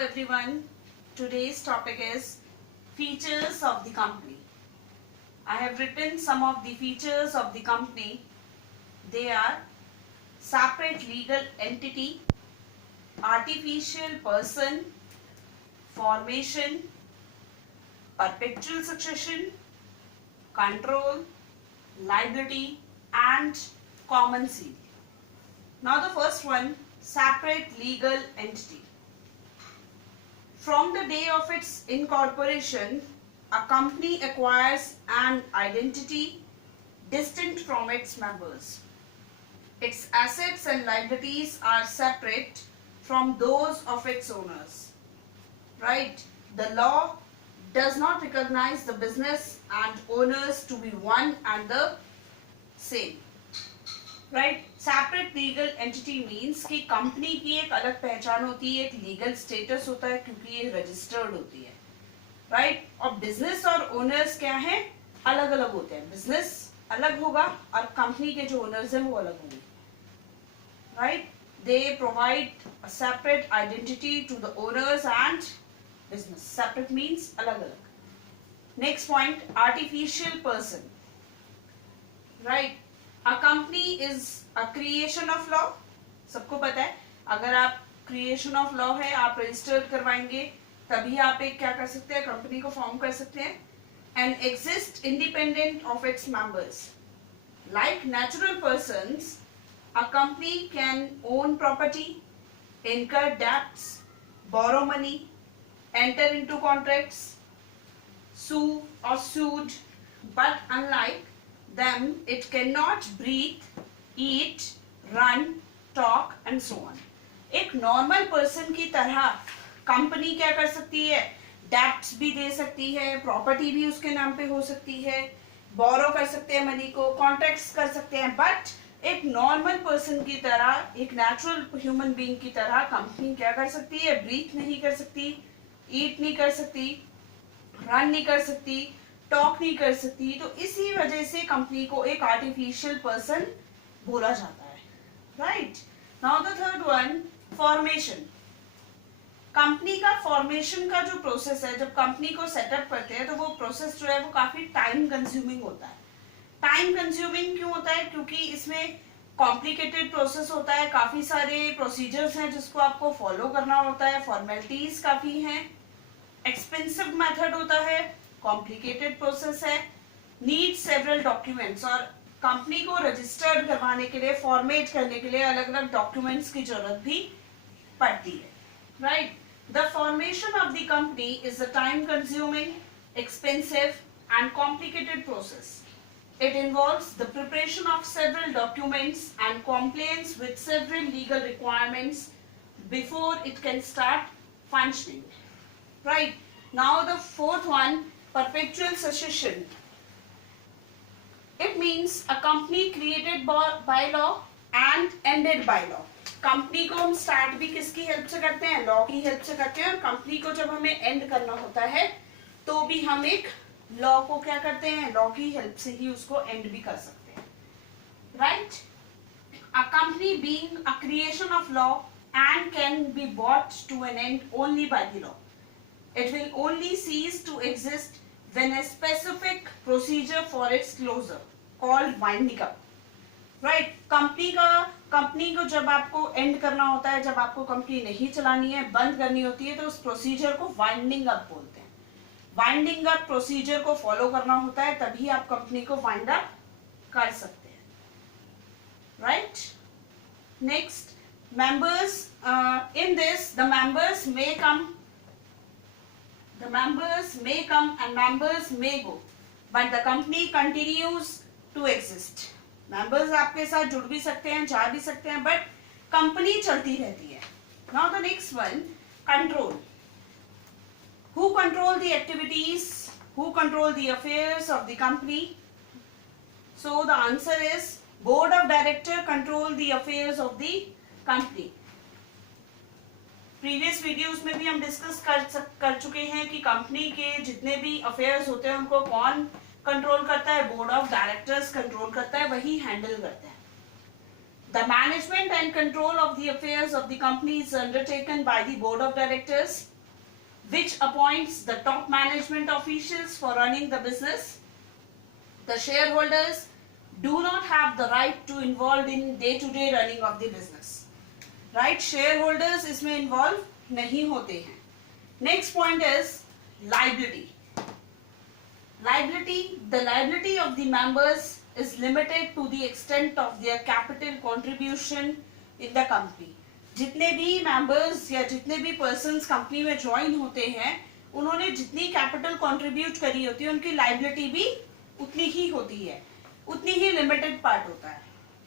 everyone. Today's topic is features of the company. I have written some of the features of the company. They are separate legal entity, artificial person, formation, perpetual succession, control, liability, and common seal. Now the first one, separate legal entity. From the day of its incorporation, a company acquires an identity distinct from its members. Its assets and liabilities are separate from those of its owners. Right? The law does not recognize the business and owners to be one and the same. Right separate legal entity means कि company की एक अलग पहचान होती है, एक legal status होता है क्योंकि ये रजिस्टर्ड होती है, राइट और बिजनेस और ओनर्स क्या हैं, अलग अलग होते हैं. बिजनेस अलग होगा और कंपनी के जो ओनर्स हैं वो अलग होंगे, right. They provide a separate identity to the owners and business. Separate means अलग अलग. Next point, artificial person. Right, A company is a creation of law. सबको पता है, अगर आप creation of law है, आप registered करवाएंगे तभी आप एक क्या कर सकते हैं, कंपनी को फॉर्म कर सकते हैं. And exist independent of its members. Like natural persons, a company can own property, incur debts, borrow money, enter into contracts, sue or sued, but unlike them it cannot breathe, eat, run, talk and so on. एक normal person की तरह company क्या कर सकती है, debts भी दे सकती है, प्रॉपर्टी भी उसके नाम पे हो सकती है, बोरो कर सकते हैं मनी को, कॉन्ट्रैक्ट्स कर सकते हैं, बट एक नॉर्मल पर्सन की तरह, एक नेचुरल ह्यूमन बीइंग की तरह कंपनी क्या कर सकती है, ब्रीथ नहीं कर सकती, ईट नहीं कर सकती, रन नहीं कर सकती, टॉक नहीं कर सकती. तो इसी वजह से कंपनी को एक आर्टिफिशियल पर्सन बोला जाता है. Right. Now the third one, formation. Company का फॉर्मेशन का जो प्रोसेस है, जब कंपनी को सेटअप करते हैं तो वो प्रोसेस जो है वो काफी टाइम कंज्यूमिंग होता है. टाइम कंज्यूमिंग क्यों होता है, क्योंकि इसमें कॉम्प्लिकेटेड प्रोसेस होता है, काफी सारे प्रोसीजर्स हैं जिसको आपको फॉलो करना होता है, फॉर्मेलिटीज काफी हैं, एक्सपेंसिव मेथड होता है, कॉम्प्लिकेटेड प्रोसेस है, नीड सेवरल डॉक्यूमेंट्स. और कंपनी को रजिस्टर्ड करवाने के लिए, फॉर्मेट करने के लिए अलग अलग डॉक्यूमेंट्स की जरूरत भी पड़ती है. Right. The formation of the company is a time consuming, expensive and complicated process. It involves the preparation of several documents and compliance with several legal requirements before it can start functioning. Right. Now the fourth one, perpetual succession. It means a company created by law and ended by law. Company को हम start भी किसकी help से करते हैं, law की help से करते हैं, और कंपनी को जब हमें एंड करना होता है तो भी हम एक लॉ को क्या करते हैं, लॉ की हेल्प से ही उसको एंड भी कर सकते हैं. Right. A company being a creation of law and can be brought to an end only by the law. It will only cease to exist when a specific procedure for its closure called winding up. Right? Company को जब आपको and करना होता है, जब आपको company नहीं चलानी है, बंद करनी होती है, तो उस प्रोसीजर को वाइंडिंग अप बोलते हैं. वाइंडिंग अप प्रोसीजर को फॉलो करना होता है, तभी आप कंपनी को वाइंड अप कर सकते हैं. Right. Next, members. In this, the members may come and members may go, but the company continues to exist. members आपके साथ जुड़ भी सकते हैं, जा भी सकते हैं, but कंपनी चलती रहती है. Now the next one, control. Who control the activities? Who control the affairs of the company? So the answer is board of director control the affairs of the company. Previous videos में भी हम discuss कर चुके हैं कि company के जितने भी अफेयर्स होते हैं उनको कौन कंट्रोल करता है, बोर्ड ऑफ डायरेक्टर्स कंट्रोल करता है, वही हैंडल करता है. The management and control of the affairs of the company is undertaken by the board of directors, which appoints the top management officials for running the business. The shareholders do not have the right to involve in day-to-day running of the business. Right? Shareholders इसमें involve नहीं होते हैं. Next point is liability. The liability of the members is limited to the extent of their capital contribution in the company. जितने भी members या जितने भी persons company में join होते हैं, उन्होंने जितनी capital contribute करी होती है, उनकी liability भी उतनी ही होती है, उतनी ही limited part होता है.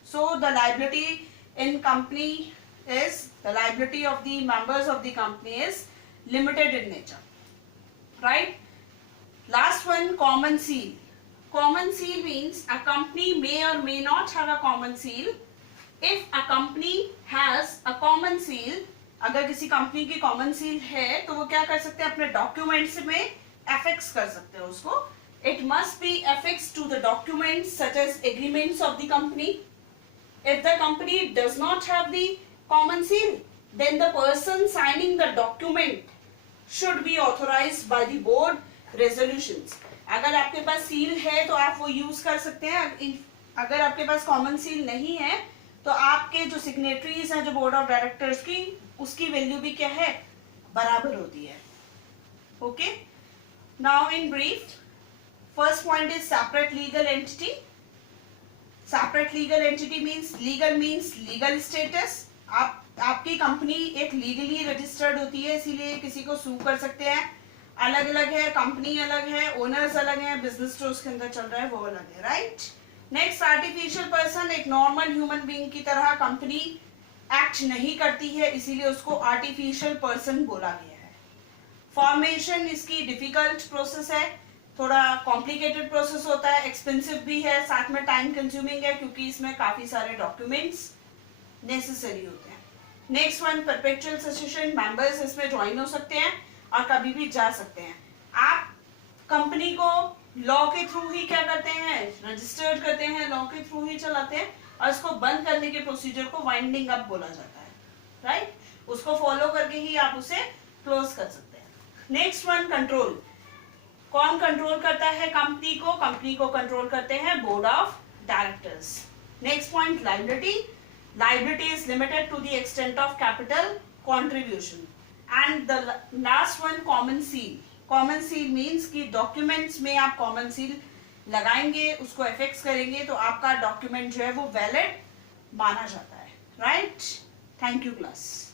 So the liability in company is, the liability of the members of the company is limited in nature. Right? Last one, common seal. Common seal means a company may or may not have a common seal. If a company has a common seal, अगर किसी company की common seal है तो वो क्या कर सकते हैं, अपने documents में affix कर सकते हैं उसको. It must be affixed to the documents such as agreements of the company. If the company does not have the common seal, then the person signing the document should be authorized by the board resolutions. अगर आपके पास seal है तो आप वो use कर सकते हैं. अगर आपके पास कॉमन सील नहीं है तो आपके जो सिग्नेटरीज हैं, जो बोर्ड ऑफ डायरेक्टर्स की, उसकी वैल्यू भी क्या है, बराबर होती है. Okay, now in brief, first point is separate legal entity. Separate legal entity means, legal means legal status. आपकी कंपनी एक लीगली रजिस्टर्ड होती है, इसीलिए किसी को सू कर सकते हैं. अलग अलग है, कंपनी अलग है, ओनर्स अलग हैं, बिजनेस जो उसके अंदर चल रहा है वो अलग है. राइट. Next, artificial person. एक नॉर्मल ह्यूमन बीइंग की तरह कंपनी एक्ट नहीं करती है, इसीलिए उसको आर्टिफिशियल पर्सन बोला गया है. फॉर्मेशन इसकी डिफिकल्ट प्रोसेस है, थोड़ा कॉम्प्लिकेटेड प्रोसेस होता है, एक्सपेंसिव भी है, साथ में टाइम कंज्यूमिंग है क्योंकि इसमें काफी सारे डॉक्यूमेंट्स नेसेसरी होते हैं. Next one, perpetual succession. Members इसमें ज्वाइन हो सकते हैं और कभी भी जा सकते हैं. आप कंपनी को लॉ के थ्रू ही क्या करते हैं, रजिस्टर्ड करते हैं, लॉ के थ्रू ही चलाते हैं, और इसको बंद करने के प्रोसीजर को वाइंडिंग अप बोला जाता है. राइट. उसको फॉलो करके ही आप उसे क्लोज कर सकते हैं. Next one, control. कौन कंट्रोल करता है कंपनी को? कंपनी को कंट्रोल करते हैं board of directors. Next point, liability. Liability is limited to the extent of capital contribution. And the last one, common seal. Common seal means कि documents में आप common seal लगाएंगे, उसको affix करेंगे तो आपका document जो है वो valid माना जाता है. Right? Thank you class.